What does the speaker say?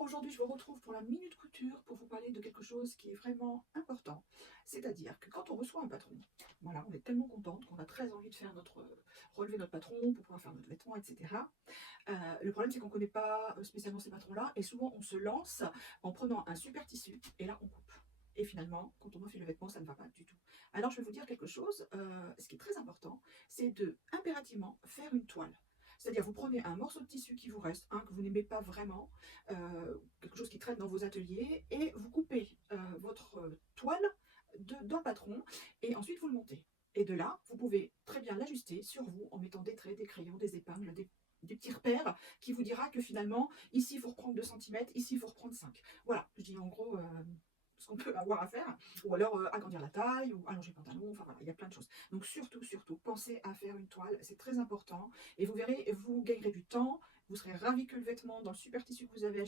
Alors aujourd'hui, je vous retrouve pour la minute couture pour vous parler de quelque chose qui est vraiment important. C'est-à-dire que quand on reçoit un patron, voilà, on est tellement contente qu'on a très envie de faire relever notre patron pour pouvoir faire notre vêtement, etc. Le problème, c'est qu'on ne connaît pas spécialement ces patrons-là et souvent on se lance en prenant un super tissu et là on coupe. Et finalement, quand on fait le vêtement, ça ne va pas du tout. Alors je vais vous dire quelque chose, ce qui est très important, c'est de impérativement faire une toile. C'est-à-dire, vous prenez un morceau de tissu qui vous reste, que vous n'aimez pas vraiment, quelque chose qui traîne dans vos ateliers, et vous coupez votre toile d'un patron, et ensuite vous le montez. Et de là, vous pouvez très bien l'ajuster sur vous en mettant des traits, des crayons, des épingles, des petits repères qui vous dira que finalement, ici il faut reprendre 2 centimètres, ici il faut reprendre 5. Voilà, je dis en gros ce qu'on peut avoir à faire, ou alors agrandir la taille, ou allonger le pantalon, enfin voilà, il y a plein de choses. Donc surtout, surtout, pensez à faire une toile, c'est très important, et vous verrez, vous gagnerez du temps, vous serez ravis que le vêtement dans le super tissu que vous avez acheté